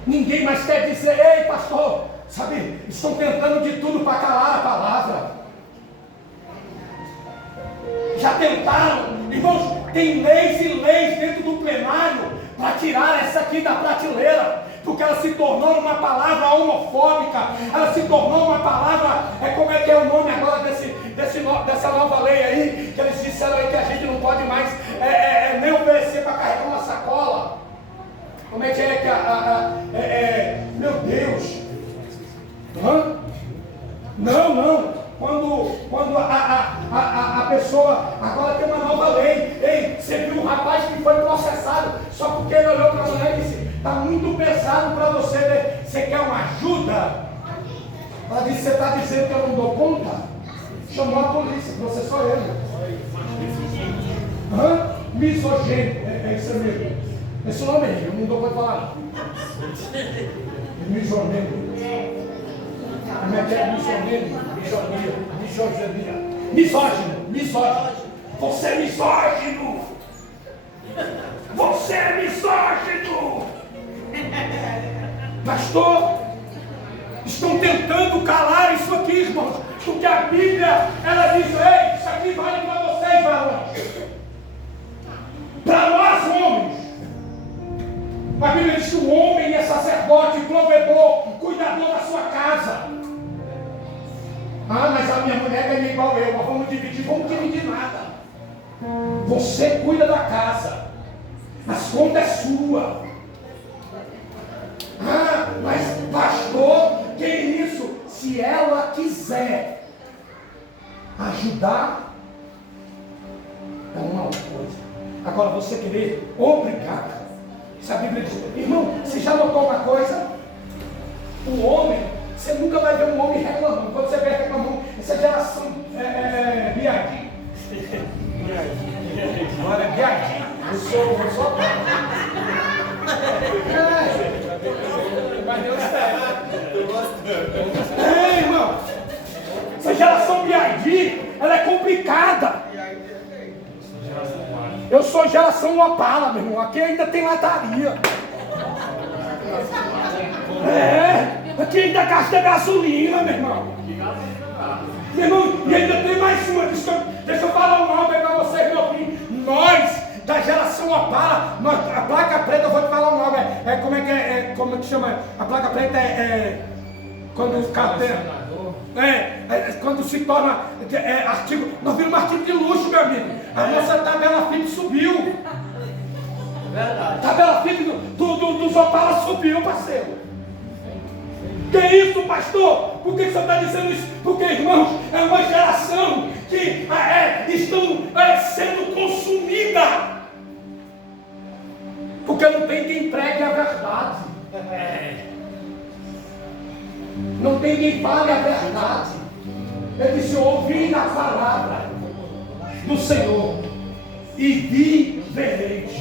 Ninguém mais quer dizer: ei, pastor, sabe, estão tentando de tudo para calar a palavra. Já tentaram, irmãos, tem leis e leis dentro do plenário para tirar essa aqui da prateleira, porque ela se tornou uma palavra homofóbica, ela se tornou uma palavra, como é que é o nome agora dessa nova lei aí, que eles disseram aí que a gente não pode mais nem oferecer para carregar uma sacola. Como é que meu Deus, não, quando a pessoa, agora tem uma nova lei, ei, Você quer uma ajuda? Ela disse, você está dizendo que eu não dou conta? Chamou a polícia, você só ele. Hã? Misogênico, é isso mesmo. Esse nome aí, eu não dou conta de falar. Misogênico. Como é que é misogênico? Misógino. Você é misógino. Você é misógino. Pastor, estão tentando calar isso aqui, irmãos, porque a Bíblia, ela diz, ei, isso aqui vale para vocês, varões. Para nós, homens. A Bíblia diz que o homem é sacerdote, provedor, cuidador da sua casa. Ah, mas a minha mulher ganha igual eu, mas vamos dividir nada. Você cuida da casa, as contas é sua. Ah, mas pastor, que isso? Se ela quiser ajudar, é uma outra coisa. Agora você querer obrigar, se a Bíblia diz, irmão, você já notou uma coisa? O homem, você nunca vai ver um homem reclamando. Quando você vê reclamando, essa geração biadinha. Agora é biadinha. Eu sou mas Deus irmão, essa geração biadi, ela é complicada. Eu sou geração Opala, meu irmão. Aqui ainda tem lataria. Aqui ainda gasta gasolina, meu irmão. Meu irmão, e ainda tem mais uma. Deixa eu falar um nome para vocês, meu filho. Nós, da geração Opala, a placa preta, eu vou te falar um nome. Como é que chama? A placa preta quando o carro quando se torna artigo. Nós viramos um artigo de luxo, meu amigo. A nossa tabela FIP subiu. A tabela FIP dos Opala subiu, parceiro. Que isso, pastor? Por que você está dizendo isso? Porque, irmãos, é uma geração que estão sendo consumida. Porque não tem quem pregue a verdade. Não tem quem fale a verdade. Ele disse, ouvi na palavra do Senhor e vivereis.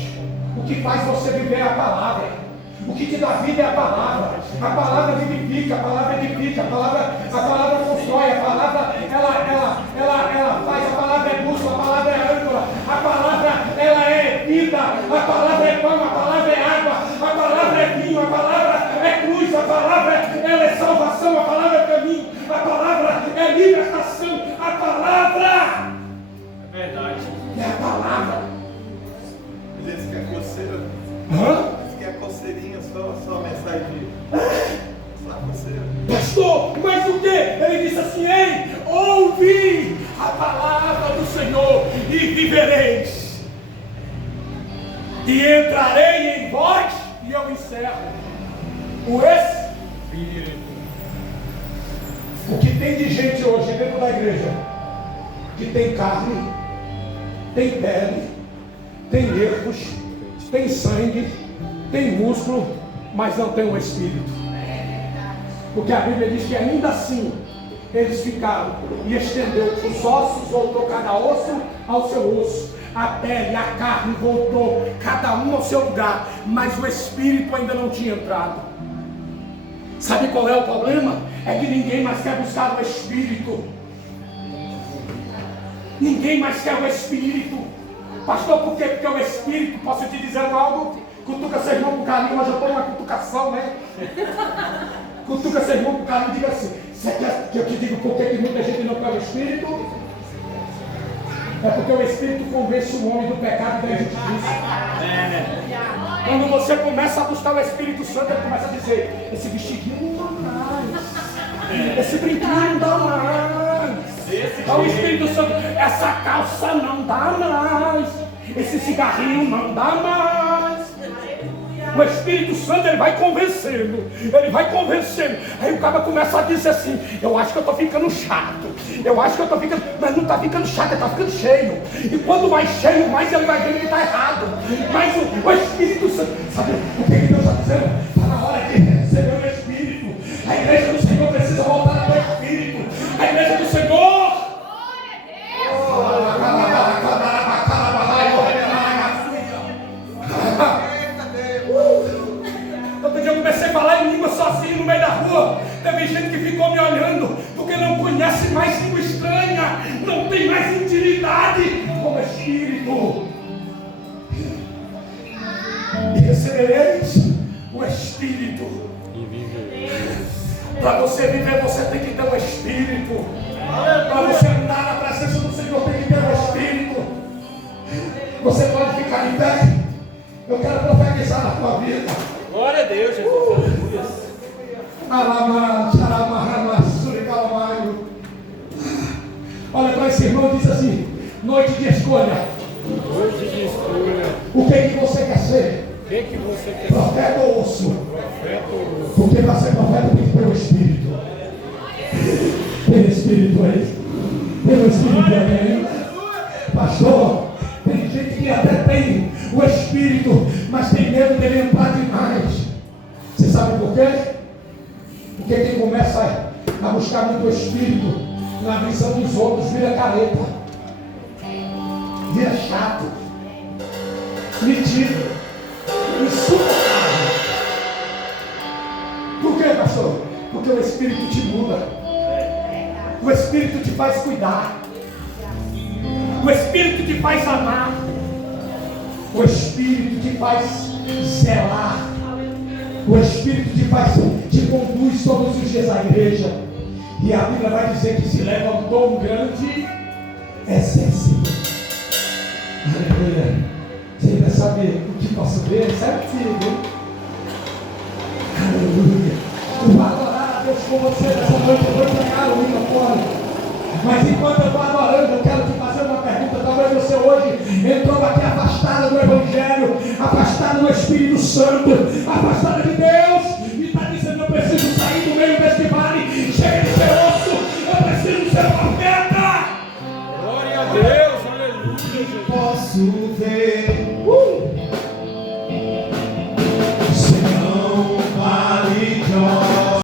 O que faz você viver é a palavra. O que te dá vida é a palavra. A palavra vivifica, a palavra edifica, a palavra constrói, a palavra ela faz, a palavra é luz, a palavra é âncora, a palavra ela é vida, a palavra é pão, a palavra é água, a palavra é vinho, a palavra é cruz, a palavra ela é salvação, a palavra é caminho, a palavra é libertação, a palavra é verdade. É a palavra. Às vezes quer coceira. Quer coceirinha, só a mensagem. Só a coceira. Pastor, mas o que? Ele disse assim, ei, ouvi a palavra do Senhor e vivereis. E entrarei em vós e eu encerro. O Espírito. O que tem de gente hoje dentro da igreja? Que tem carne, tem pele, tem nervos, tem sangue, tem músculo, mas não tem um espírito. Porque a Bíblia diz que ainda assim eles ficaram e estendeu os ossos, voltou cada osso ao seu osso, a pele, a carne voltou, cada um ao seu lugar, mas o espírito ainda não tinha entrado. Sabe qual é o problema? É que ninguém mais quer buscar o espírito. Ninguém mais quer o espírito. Pastor, por quê? Porque o espírito, posso te dizer algo? Cutuca seu irmão com carinho, mas eu estou numa cutucação, né? Cutuca seu irmão com carinho e diga assim, você quer que eu te diga por que muita gente não quer o espírito? É porque o espírito convence o homem do pecado e da injustiça. Quando você começa a buscar o Espírito Santo, ele começa a dizer, esse vestidinho não dá mais, esse brinquinho não dá mais. Então o Espírito Santo, essa calça não dá mais, esse cigarrinho não dá mais. O Espírito Santo, ele vai convencendo. Aí o cara começa a dizer assim, eu acho que eu estou ficando chato, eu acho que eu estou ficando, mas não está ficando chato, ele está ficando cheio. E quando mais cheio, mais ele vai vendo que está errado. Mas o Espírito Santo, sabe o que Deus está dizendo? Está na hora de receber o Espírito. recebereis o Espírito. E vive. Para você viver, você tem que ter o Espírito. Para você andar na presença do Senhor, tem que ter o Espírito. Você pode ficar em pé. Eu quero profetizar na tua vida. Glória a Deus, Jesus. Aleluia. Olha para esse irmão e diz assim: noite de escolha. Hoje de escolha. O que você quer ser? O que você quer ser? Profeta ou osso? Profeta ou Porque para ser profeta tem que ter o Espírito. Tem Espírito aí? Tem o Espírito aí? Pastor, tem gente que até tem o Espírito, mas tem medo dele entrar demais. Você sabe por quê? Porque quem começa a buscar muito o Espírito na visão dos outros vira careta, vira chato, metido, insuportável. Por quê, pastor? Porque o Espírito te muda. O Espírito te faz cuidar. O Espírito te faz amar. O Espírito te faz zelar. O Espírito te conduz todos os dias à igreja. E a Bíblia vai dizer que se levantou um grande exército. Aleluia. Você quer saber o que posso ver? Certinho. Aleluia. Eu vou adorar a Deus com você nessa noite. Eu vou entregar o microfone. Mas enquanto eu estou adorando, eu quero te fazer uma pergunta. Talvez você hoje entrou aqui afastada do Evangelho, afastada do Espírito Santo, afastada de Deus, e está dizendo: eu preciso sair do meio deste vale, chega de ser osso, eu preciso ser profeta. glória a Deus, aleluia, Jesus. Posso